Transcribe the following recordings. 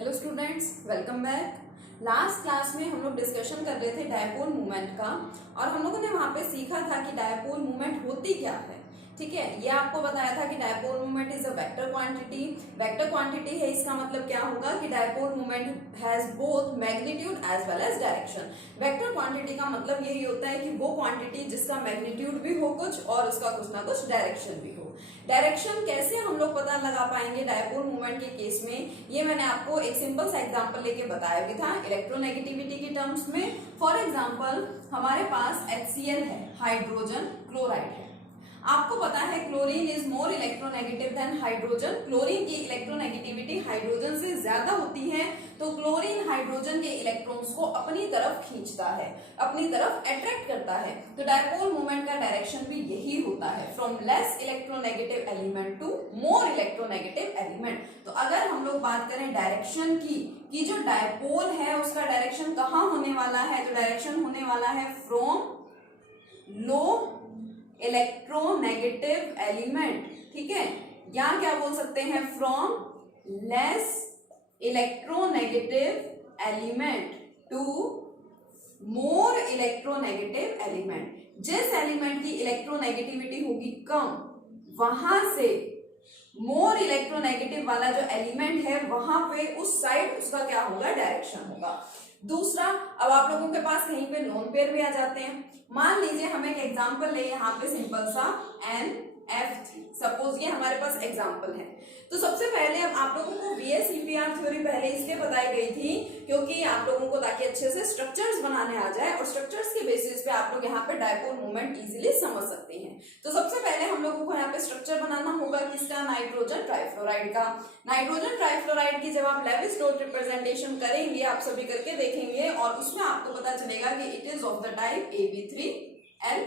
Hello students, welcome back. Last class में हम लोग डिस्कशन कर रहे थे डायपोल मूवमेंट का और हम लोगों ने वहां पे सीखा था कि डायपोल मूवमेंट होती क्या है। ठीक है, ये आपको बताया था कि dipole movement is a vector quantity. Vector quantity है, इसका मतलब क्या होगा कि dipole movement has both magnitude as well as direction. Vector quantity का मतलब यही होता है कि वो क्वांटिटी जिसका मैग्नीट्यूड भी हो कुछ और उसका कुछ ना कुछ डायरेक्शन भी हो। डायरेक्शन कैसे हम लोग पता लगा पाएंगे डायपोल मूवमेंट के केस में, ये मैंने आपको एक सिंपल सा एग्जांपल लेके बताया भी था इलेक्ट्रोनेगेटिविटी के टर्म्स में। फॉर एग्जांपल हमारे पास HCl है, हाइड्रोजन क्लोराइड है। आपको पता है chlorine is more electronegative than hydrogen. Chlorine की इलेक्ट्रोनेगेटिविटी हाइड्रोजन से ज्यादा होती है, तो क्लोरीन हाइड्रोजन के इलेक्ट्रॉन्स को अपनी तरफ खींचता है, अपनी तरफ अट्रैक्ट करता है। तो डायपोल मूवमेंट का डायरेक्शन भी यही होता है, from less electronegative element to more electronegative element. तो अगर हम लोग बात करें डायरेक्शन की जो डायपोल है उसका डायरेक्शन कहाँ होने वाला है, तो डायरेक्शन होने वाला है फ्रॉम लो इलेक्ट्रोनेगेटिव एलिमेंट। ठीक है, या क्या बोल सकते हैं, from less electronegative element to more electronegative element. जिस एलिमेंट की इलेक्ट्रोनेगेटिविटी होगी कम, वहां से मोर इलेक्ट्रोनेगेटिव वाला जो एलिमेंट है वहां पे उस साइड उसका क्या होगा, डायरेक्शन होगा। दूसरा, अब आप लोगों के पास कहीं पे लोन पेयर भी आ जाते हैं। मान लीजिए हम एक एग्जांपल ले, यहाँ पे सिंपल सा NF3, सपोज ये हमारे पास एग्जांपल है। तो सबसे पहले अब आप लोगों को VSEPR थ्योरी पहले इसलिए बताई गई थी क्योंकि आप लोगों को ताकि अच्छे से स्ट्रक्चर्स बनाने आ जाए और स्ट्रक्चर्स के बेसिस पे आप लोग यहाँ पे डायपोल मूवमेंट इजीली समझ सकते हैं। तो सबसे पहले हम लोगों को यहाँ पे स्ट्रक्चर बनाना होगा किसका, नाइट्रोजन ट्राइफ्लोराइड का। नाइट्रोजन ट्राइफ्लोराइड की जब आप लेविस डॉट रिप्रेजेंटेशन करेंगे, आप सभी करके देखेंगे और उसमें आपको पता चलेगा कि it is of the type AB3L।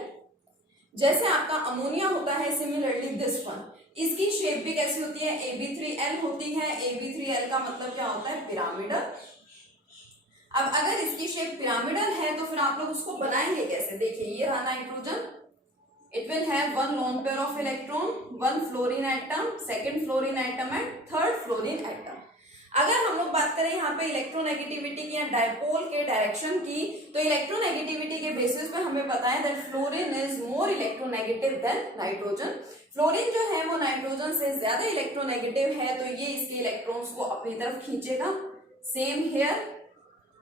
जैसे आपका अमोनिया होता है, सिमिलरली दिस वन, इसकी शेप भी कैसी होती है, AB3L होती है। AB3L का मतलब क्या होता है, पिरामिडल। अब अगर इसकी शेप पिरामिडल है तो फिर आप लोग उसको बनाएंगे कैसे, देखिए ये रहा nitrogen, it will have one lone pair of electron, one fluorine atom, second fluorine atom and third fluorine atom। अगर हम लोग बात करें यहाँ पे इलेक्ट्रोनेगेटिविटी की या डायपोल के डायरेक्शन की, तो इलेक्ट्रोनेगेटिविटी के बेसिस पे हमें पता है that fluorine is more electronegative than nitrogen. Fluorine जो है वो नाइट्रोजन से ज्यादा इलेक्ट्रोनेगेटिव है, तो ये इसके इलेक्ट्रॉन्स को अपनी तरफ खींचेगा। सेम हेयर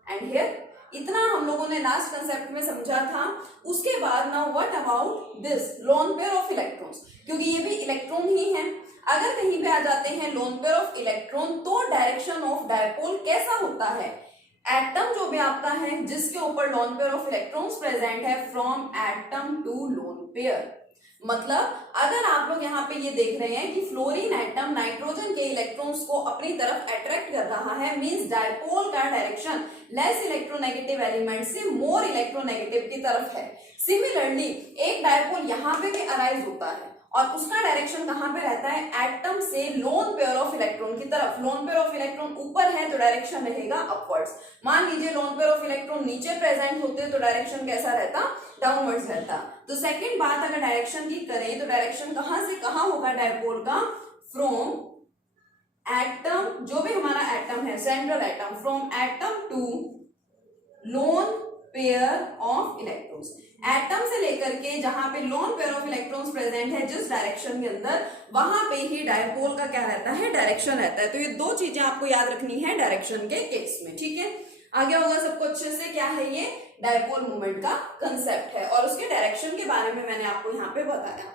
एंड हेयर, इतना हम लोगों ने लास्ट कंसेप्ट में समझा था। उसके बाद now what about this loan pair of electrons, क्योंकि ये भी इलेक्ट्रॉन ही है। अगर कहीं पे आ जाते हैं लोन पेयर ऑफ इलेक्ट्रॉन, तो डायरेक्शन ऑफ डायपोल कैसा होता है, एटम जो भी आपका है जिसके ऊपर lone pair of electrons present है, from atom to lone pair. मतलब अगर आप लोग यहाँ पे ये देख रहे हैं कि फ्लोरीन एटम नाइट्रोजन के इलेक्ट्रॉन्स को अपनी तरफ अट्रैक्ट कर रहा है, मींस डायपोल का डायरेक्शन लेस इलेक्ट्रोनेगेटिव एलिमेंट से मोर इलेक्ट्रोनेगेटिव की तरफ है। सिमिलरली एक डायपोल यहाँ पे भी अराइज होता है और उसका डायरेक्शन कहाँ पे रहता है, एटम से लोन पेयर ऑफ इलेक्ट्रॉन की तरफ। लोन पेयर ऑफ इलेक्ट्रॉन ऊपर है तो डायरेक्शन रहेगा अपवर्ड्स। मान लीजिए लोन पेयर ऑफ इलेक्ट्रॉन नीचे प्रेजेंट होते तो डायरेक्शन कैसा रहता, डाउनवर्ड्स रहता। तो सेकंड बात, अगर डायरेक्शन की करें तो डायरेक्शन कहां से कहां होगा डायपोल का, फ्रॉम एटम, जो भी हमारा एटम है central atom, from atom to lone pair of electrons. Atom से लेकर के जहां पे lone pair of electrons present है जिस डायरेक्शन के अंदर, वहां पे ही डायपोल का क्या रहता है, डायरेक्शन रहता है। तो ये दो चीजें आपको याद रखनी है डायरेक्शन के केस में। ठीक है, आगे होगा सबको अच्छे से, क्या है ये डायपोल मूवमेंट का कंसेप्ट है और उसके डायरेक्शन के बारे में मैंने आपको यहाँ पे बताया।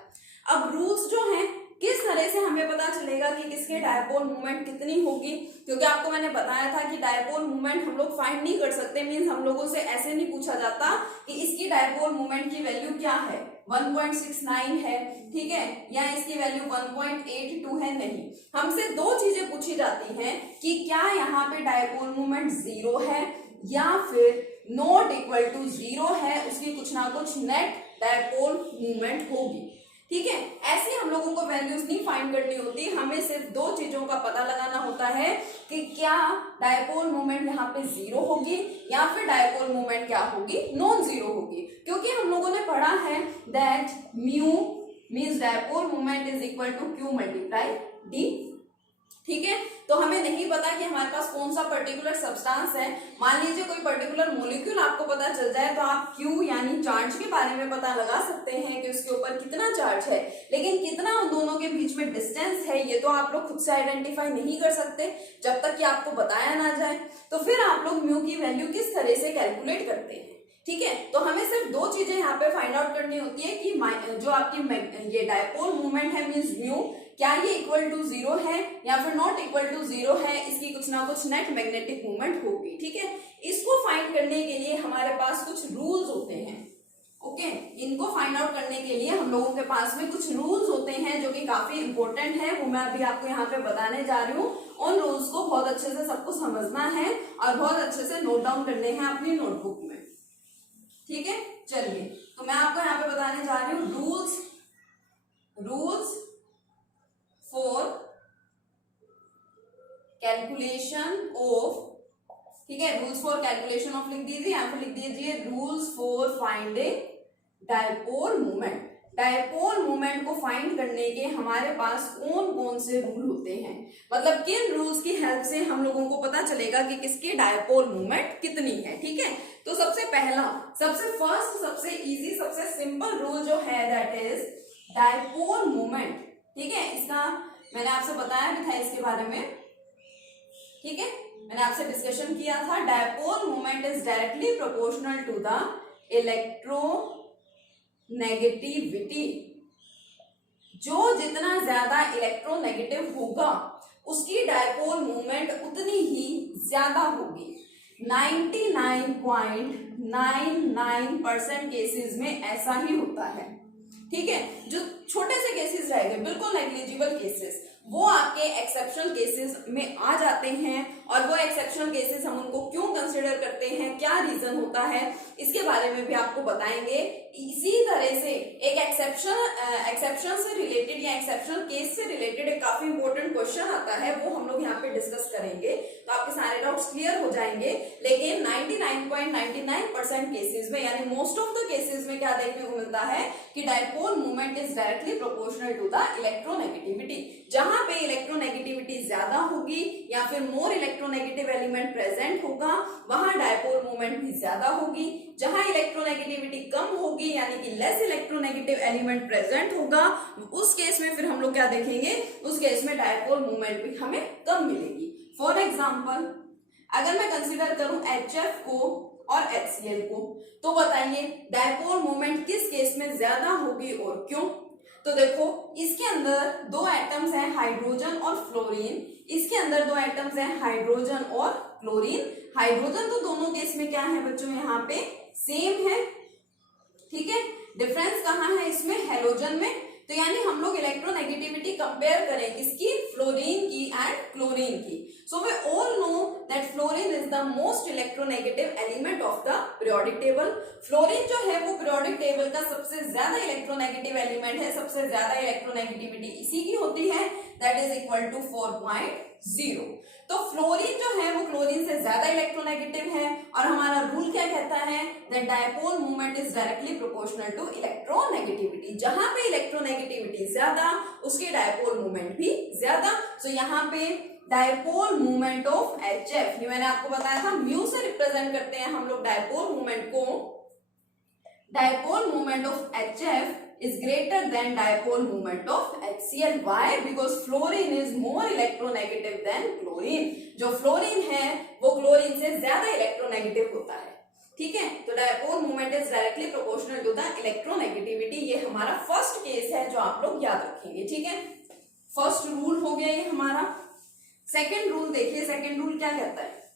अब रूल्स जो हैं, किस तरह से हमें पता चलेगा कि किसके डायपोल मूवमेंट कितनी होगी, क्योंकि आपको मैंने बताया था कि डायपोल मूवमेंट हम लोग फाइंड नहीं कर सकते। मींस हम लोगों से ऐसे नहीं पूछा जाता कि इसकी डायपोल मूवमेंट की वैल्यू क्या है, 1.69 है, ठीक है, या इसकी वैल्यू 1.82 है। नहीं, हमसे दो चीजें पूछी जाती हैं कि क्या यहाँ पे डायपोल मूवमेंट 0 है या फिर नॉट इक्वल टू 0 है, उसकी कुछ ना कुछ नेट डायपोल मूवमेंट होगी। ठीक है, ऐसे हम लोगों को वैल्यूज नहीं फाइंड करनी होती, हमें सिर्फ दो चीजों का पता लगाना होता है कि क्या डायपोल मूवमेंट यहाँ पे 0 होगी या फिर डायपोल मूवमेंट क्या होगी, नॉन 0 होगी। क्योंकि हम लोगों ने पढ़ा है that mu means dipole movement is equal to Q multiply D। ठीक है, तो हमें नहीं पता कि हमारे पास कौन सा पर्टिकुलर सब्सटेंस है, मान लीजिए कोई पर्टिकुलर मॉलिक्यूल आपको पता चल जाए तो आप क्यू यानी चार्ज के बारे में पता लगा सकते हैं कि उसके ऊपर कितना चार्ज है, लेकिन कितना उन दोनों के बीच में डिस्टेंस है ये तो आप लोग खुद से आइडेंटिफाई नहीं कर सकते जब तक कि आपको बताया ना जाए। तो फिर आप लोग म्यू की वैल्यू किस तरह से कैलकुलेट करते हैं, ठीक है। तो हमें सिर्फ दो चीजें यहाँ पे फाइंड आउट करनी होती है कि जो आपकी ये डायपोल मूवमेंट है मींस म्यू, क्या ये इक्वल टू 0 है या फिर नॉट इक्वल टू 0 है, इसकी कुछ ना कुछ नेट मैग्नेटिक मूवमेंट होगी, ठीक है। इसको फाइंड करने के लिए हमारे पास कुछ रूल्स होते हैं, ओके। इनको फाइंड आउट करने के लिए हम लोगों के पास में कुछ रूल्स होते हैं जो कि काफी इंपॉर्टेंट है, वो मैं अभी आपको यहाँ पे बताने जा रही हूँ। उन रूल्स को बहुत अच्छे से सबको समझना है और बहुत अच्छे से नोट डाउन करने हैं अपनी नोटबुक में, ठीक है। चलिए तो मैं आपको यहाँ पे बताने जा रही हूँ रूल्स फॉर कैलकुलेशन ऑफ, ठीक है, रूल्स फॉर कैलकुलेशन ऑफ लिख दीजिए, यहाँ पे लिख दीजिए rules for finding dipole movement. Dipole movement को फाइंड करने के हमारे पास कौन कौन से रूल होते हैं, मतलब किन रूल्स की हेल्प से हम लोगों को पता चलेगा कि किसकी डायपोल मूवमेंट कितनी है, ठीक है। तो सबसे पहला, सबसे फर्स्ट, सबसे इजी, सबसे सिंपल रूल जो है दैट इज डायपोल मूवमेंट, ठीक है। इसका मैंने आपसे बताया भी था इसके बारे में, ठीक है, मैंने आपसे डिस्कशन किया था। Dipole movement is directly proportional to the electronegativity. जो जितना ज्यादा इलेक्ट्रोनेगेटिव होगा उसकी डायपोल मूवमेंट उतनी ही ज्यादा होगी। 99.99% केसेस में ऐसा ही होता है, ठीक है। जो छोटे से केसेस रहेंगे बिल्कुल नेग्लिजिबल केसेस, वो आपके एक्सेप्शनल केसेस में आ जाते हैं, और वो एक्सेप्शनल केसेस हम उनको क्यों कंसिडर करते हैं, क्या रीजन होता है, इसके बारे में भी आपको बताएंगे। इसी तरह से एक एक्सेप्शन से रिलेटेड या एक्सेप्शनल केस से रिलेटेड एक काफी इंपॉर्टेंट क्वेश्चन आता है, वो हम लोग यहाँ पे डिस्कस करेंगे, तो आपके सारे डाउट्स क्लियर हो जाएंगे। लेकिन 99.99% केसेस में यानी मोस्ट ऑफ द केसेस में क्या देखने को मिलता है कि dipole movement is directly proportional to the electronegativity. जहां पे इलेक्ट्रोनेगेटिविटी ज्यादा होगी या फिर मोर इलेक्ट्रोनेगेटिव एलिमेंट प्रेजेंट होगा वहां डायपोल मूवमेंट भी ज्यादा होगी। जहां इलेक्ट्रोनेगेटिविटी कम होगी यानी कि लेस इलेक्ट्रोनेगेटिव एलिमेंट प्रेजेंट होगा, उस केस में फिर हम लोग क्या देखेंगे, उस केस में डायपोल मूवमेंट भी हमें कम मिलेगी। फॉर एग्जाम्पल अगर मैं कंसिडर करूं HF को और HCl को, तो बताइए डायपोल मूवमेंट किस केस में ज्यादा होगी और क्यों। तो देखो इसके अंदर दो एटम्स हैं हाइड्रोजन और फ्लोरीन, इसके अंदर दो एटम्स हैं हाइड्रोजन और क्लोरीन। हाइड्रोजन तो दोनों केस में क्या है बच्चों, यहाँ पे सेम है, ठीक है। डिफरेंस कहाँ है इसमें, हेलोजन में। तो यानी हम लोग इलेक्ट्रोनेगेटिविटी कंपेयर करें किसकी, फ्लोरीन की एंड क्लोरीन की। So we all know that fluorine is the most electronegative element of the periodic table. Fluorine जो है वो पीरियोडिक टेबल का सबसे ज्यादा इलेक्ट्रोनेगेटिव एलिमेंट है, सबसे ज्यादा इलेक्ट्रोनेगेटिविटी इसी की होती है, दैट इज इक्वल टू 4.0। तो फ्लोरीन जो है वो क्लोरीन से ज्यादा इलेक्ट्रोनेगेटिव है, और हमारा रूल क्या कहता है, that dipole movement is directly proportional to electronegativity. जहां पे इलेक्ट्रोनेगेटिविटी ज्यादा उसकी डायपोल मूवमेंट भी ज्यादा। सो यहाँ पे डायपोल मूवमेंट ऑफ HF, ये मैंने आपको बताया था म्यू से रिप्रेजेंट करते हैं हम लोग डायपोल मूवमेंट को। Dipole movement of HF is greater than dipole moment of HCl. Why? Because fluorine is more electronegative than chlorine. जो फ्लोरीन है वो क्लोरीन से ज्यादा इलेक्ट्रोनेगेटिव होता है, ठीक है। तो dipole movement is directly proportional to the electronegativity. ये हमारा फर्स्ट केस है जो आप लोग याद रखेंगे, ठीक है। फर्स्ट रूल हो गया ये हमारा। सेकेंड रूल देखिए, सेकेंड रूल क्या कहता है,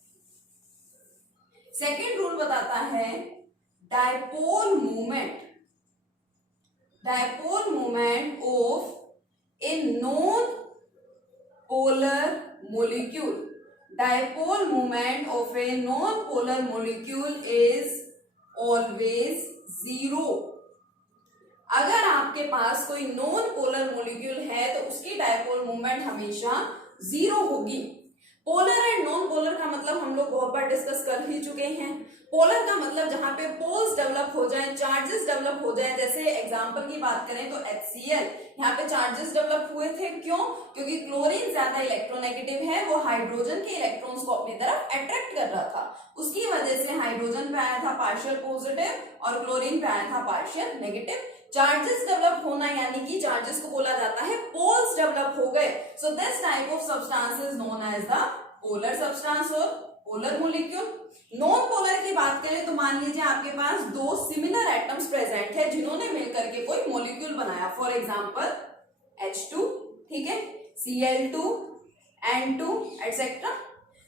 सेकेंड रूल बताता है dipole movement of a non-polar molecule. Dipole moment of a non-polar molecule is always 0. अगर आपके पास कोई नॉन पोलर मोलिक्यूल है तो उसकी डायपोल मूवमेंट हमेशा 0 होगी। पोलर एंड नॉन पोलर का मतलब हम लोग बहुत बार डिस्कस कर ही चुके हैं। पोलर का मतलब जहां पे पोल्स डेवलप हो जाए, चार्जेस डेवलप हो जाए, जैसे एग्जांपल की बात करें तो HCl, यहाँ पे चार्जेस डेवलप हुए थे, क्यों? क्योंकि क्लोरीन ज्यादा इलेक्ट्रोनेगेटिव है, वो हाइड्रोजन के इलेक्ट्रॉन्स को अपनी तरफ अट्रैक्ट कर रहा था, उसकी वजह से हाइड्रोजन पे आया था पार्शियल पॉजिटिव और क्लोरीन पे आया था पार्शियल नेगेटिव। चार्जेस डेवलप होना यानी कि चार्जेस को बोला जाता है पोल्स डेवलप हो गए। So this type of substance is known as the polar substance और पोलर मॉलिक्यूल। नॉन पोलर की बात करें तो मान लीजिए आपके पास दो सिमिलर एटम्स प्रेजेंट है जिन्होंने मिलकर के कोई मॉलिक्यूल बनाया, फॉर एग्जांपल H2, ठीक है, Cl2, N2 एटसेट्रा।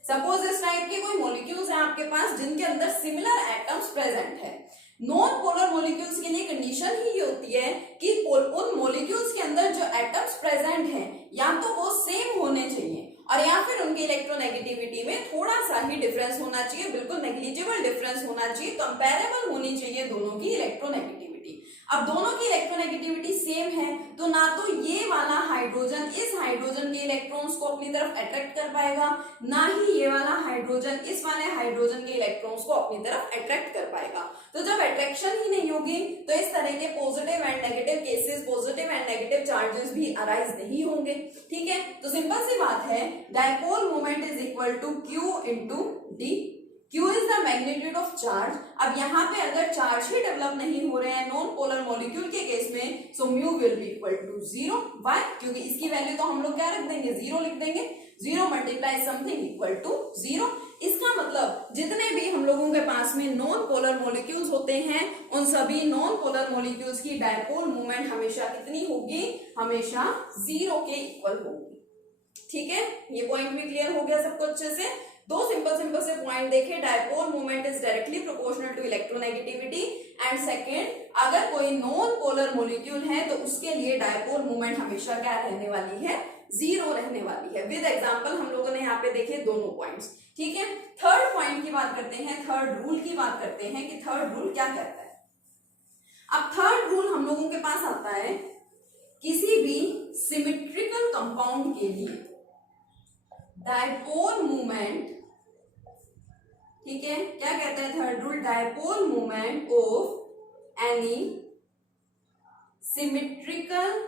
सपोज इस टाइप के कोई मॉलिक्यूल्स हैं आपके पास जिनके अंदर सिमिलर एटम्स प्रेजेंट है। नॉन पोलर मॉलिक्यूल्स के लिए कंडीशन ही ये होती है कि उन मॉलिक्यूल्स के अंदर जो एटम्स प्रेजेंट हैं या तो वो सेम होने चाहिए और या फिर उनकी इलेक्ट्रोनेगेटिविटी में थोड़ा सा ही डिफरेंस होना चाहिए, बिल्कुल नेग्लिजिबल डिफरेंस होना चाहिए, कंपैरेबल होनी चाहिए दोनों की इलेक्ट्रोनेगेटिविटी। अब दोनों की इलेक्ट्रोनेगेटिविटी सेम है तो ना तो ये वाला हाइड्रोजन इस हाइड्रोजन के इलेक्ट्रॉन्स को अपनी तरफ अट्रैक्ट कर पाएगा, ना ही ये वाला हाइड्रोजन इस वाले हाइड्रोजन के इलेक्ट्रॉन्स को अपनी तरफ अट्रैक्ट कर पाएगा। तो जब अट्रैक्शन ही नहीं होगी तो इस तरह के positive and negative cases, positive and negative charges भी अराइज नहीं होंगे, ठीक है। तो सिंपल सी बात है, dipole moment is equal to Q into D. Q is the magnitude of charge. अब यहाँ पे अगर चार्ज ही डेवलप नहीं हो रहे हैं नॉन पोलर मॉलिक्यूल के केस में, so mu will be equal to 0। Why? क्योंकि इसकी वैल्यू तो हम लोग क्या रख देंगे, 0 लिख देंगे। 0 मल्टीप्लाई समथिंग इक्वल टू 0। इसका मतलब जितने भी हम लोगों के पास में नॉन पोलर मॉलिक्यूल्स होते हैं उन सभी नॉन पोलर मॉलिक्यूल्स की डायपोल मोमेंट हमेशा कितनी होगी, हमेशा 0 के इक्वल होगी, ठीक है। ये पॉइंट भी क्लियर हो गया सबको अच्छे से। दो सिंपल से पॉइंट देखे, dipole moment is directly proportional to electronegativity and second, अगर कोई नॉन पोलर मॉलिक्यूल है तो उसके लिए डायपोल मोमेंट हमेशा क्या रहने वाली है, 0 रहने वाली है। विद एग्जांपल हम लोगों ने यहाँ पे देखे दोनों पॉइंट्स, ठीक है। थर्ड पॉइंट की बात करते हैं, थर्ड रूल की बात करते हैं कि थर्ड रूल क्या कहता है। अब थर्ड रूल हम लोगों के पास आता है किसी भी सिमेट्रिकल कंपाउंड के लिए डायपोल मोमेंट, ठीक है, क्या कहते हैं third rule, dipole moment of any symmetrical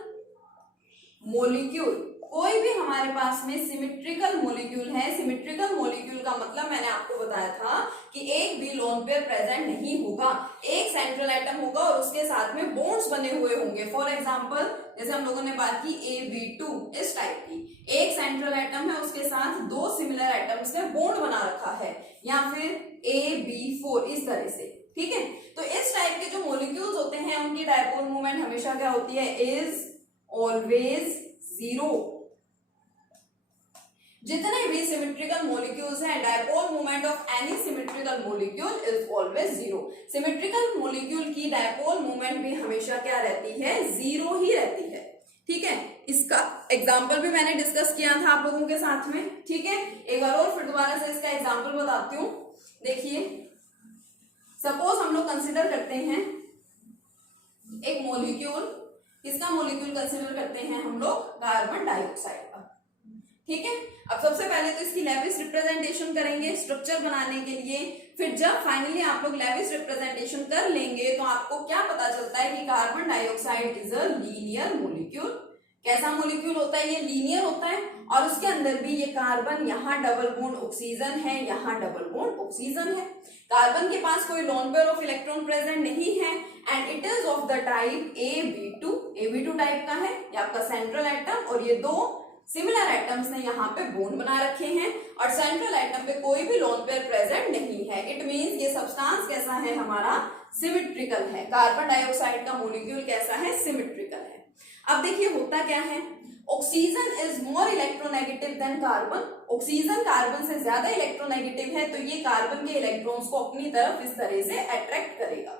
molecule. कोई भी हमारे पास में सिमेट्रिकल मॉलिक्यूल है, सिमेट्रिकल मॉलिक्यूल का मतलब मैंने आपको बताया था कि एक भी लोन पेयर प्रेजेंट नहीं होगा, एक सेंट्रल एटम होगा और उसके साथ में बॉन्ड्स बने हुए होंगे। फॉर एग्जांपल जैसे हम लोगों ने बात की AB2 इस टाइप की, एक सेंट्रल एटम है उसके साथ दो सिमिलर एटम्स ने बॉन्ड बना रखा है, या फिर AB4 इस तरह से, ठीक है। तो इस टाइप के जो मॉलिक्यूल्स होते हैं उनकी डायपोल मोमेंट हमेशा क्या होती है, इज ऑलवेज 0। जितने भी सिमेट्रिकल मॉलिक्यूल्स हैं, dipole moment of any symmetrical molecule is always 0। Symmetrical molecule की डायपोल मोमेंट भी हमेशा क्या रहती है, 0 ही रहती है, ठीक है। इसका एग्जांपल भी मैंने डिस्कस किया था आप लोगों के साथ में, ठीक है। एक बार और फिर दोबारा से इसका एग्जांपल बताती हूँ। देखिए सपोज हम लोग कंसिडर करते हैं एक मॉलिक्यूल, किसका मॉलिक्यूल कंसिडर करते हैं हम लोग, कार्बन डाइऑक्साइड का, ठीक है। अब सबसे पहले तो इसकी लेविस रिप्रेजेंटेशन करेंगे स्ट्रक्चर बनाने के लिए, फिर जब फाइनली आप लोग लेविस रिप्रेजेंटेशन कर लेंगे तो आपको क्या पता चलता है कि carbon dioxide is a linear molecule. कैसा मॉलिक्यूल होता है, ये लीनियर होता है और उसके अंदर भी ये कार्बन, यहाँ डबल बॉन्ड ऑक्सीजन है, यहाँ डबल बॉन्ड ऑक्सीजन है। कार्बन के पास कोई loan pair of electron present नहीं है and it is of the type AB2 type का है, ये आपका सेंट्रल एटम और ये दो सिमिलर एटम्स ने यहाँ पे बॉन्ड बना रखे हैं और सेंट्रल एटम पे कोई भी लोन पेयर प्रेजेंट नहीं है। इट मींस ये सब्सटेंस कैसा है हमारा, सिमेट्रिकल है। कार्बन डाइऑक्साइड का मॉलिक्यूल कैसा है, सिमेट्रिकल है। अब देखिए होता क्या है, oxygen is more electronegative than carbon. Oxygen carbon से ज्यादा इलेक्ट्रोनेगेटिव है तो ये कार्बन के इलेक्ट्रॉन्स को अपनी तरफ इस तरह से अट्रैक्ट करेगा।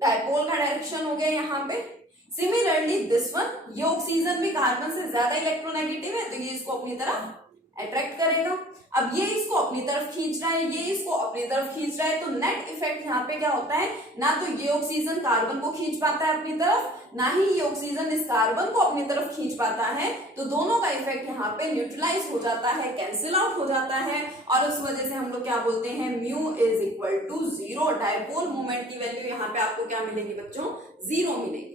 डायपोल का डायरेक्शन हो गया यहाँ पे। सिमिलरली दिस वन, ये ऑक्सीजन भी कार्बन से ज्यादा इलेक्ट्रोनेगेटिव है तो ये इसको अपनी तरफ अट्रैक्ट करेगा। अब ये इसको अपनी तरफ खींच रहा है, ये इसको अपनी तरफ खींच रहा है, तो नेट इफेक्ट यहाँ पे क्या होता है, ना तो ये ऑक्सीजन कार्बन को खींच पाता है अपनी तरफ, ना ही ये ऑक्सीजन इस कार्बन को अपनी तरफ खींच पाता है, तो दोनों का इफेक्ट यहाँ पे न्यूट्रलाइज हो जाता है, कैंसिल आउट हो जाता है, और उस वजह से हम लोग क्या बोलते हैं, mu is equal to zero. Dipole moment की वैल्यू यहाँ पे आपको क्या मिलेगी बच्चों, जीरो मिलेगी।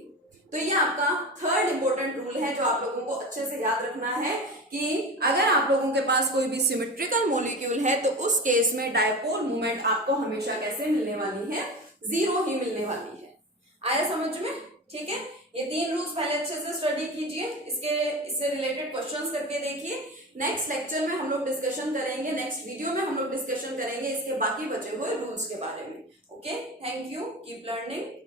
तो ये आपका थर्ड इंपॉर्टेंट रूल है जो आप लोगों को अच्छे से याद रखना है कि अगर आप लोगों के पास कोई भी सिमेट्रिकल मॉलिक्यूल है तो उस केस में डायपोल मोमेंट आपको हमेशा कैसे मिलने वाली है, जीरो ही मिलने वाली है। आया समझ में? ठीक है, ये 3 रूल्स पहले अच्छे से स्टडी कीजिए, इससे रिलेटेड क्वेश्चंस करके देखिए। नेक्स्ट लेक्चर में हम लोग डिस्कशन करेंगे, नेक्स्ट वीडियो में हम लोग डिस्कशन करेंगे इसके बाकी बचे हुए रूल्स के बारे में। Okay, thank you, keep learning.